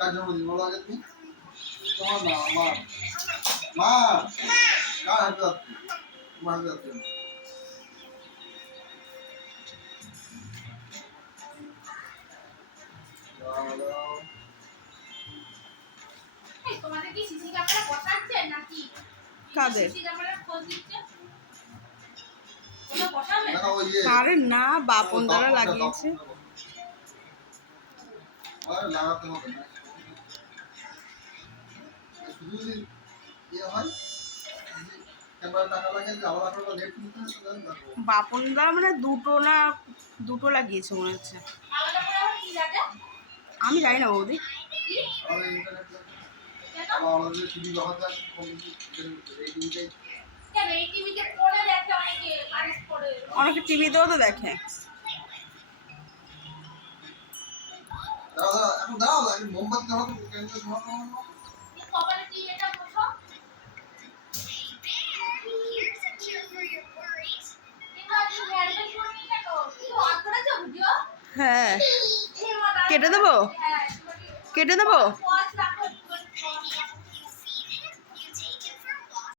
কার জন্মদিন বলো আগে তুমি? তোমার না আমার। মা কার হ্যাপি বার্থডে? তোমার হ্যাপি বার্থডে। তোমাদের কি সিসি ক্যামেরা বসাচ্ছে নাকি? কাদের? সিসি ক্যামেরা খোঁজ দিচ্ছে। ওটা বসাবে? আরে না, বাপন দ্বারা লাগিয়েছে। আর লাগাতে হবে না। শুধু যদি ইয়ে হয়, ক্যামেরা টাকা লাগে যে আলাদা করে নেট কিনতে হয় তো দেন না। বাপন দ্বারা মানে দুটো লাগিয়েছে মনে হচ্ছে। আলাদা করে আবার কি লাগে? আমি জানি না বৌদি। কি? আর ইন্টারনেট লাগে। কেন? আলাদা যে টিভি লাগাতে হয় এই টিভিটাই কেন এই টিভিতে ফোনে দেখে অনেকে কানেক্ট করে। অনেকে টিভিতেও তো দেখে। দাও এখন দাও আমি মোমবাতি দাও তো ক্যান্ডেল ধরানো না। এই কপালে কি এটা বসো? হ্যাঁ, কেটে দেবো? কেটে দেবো?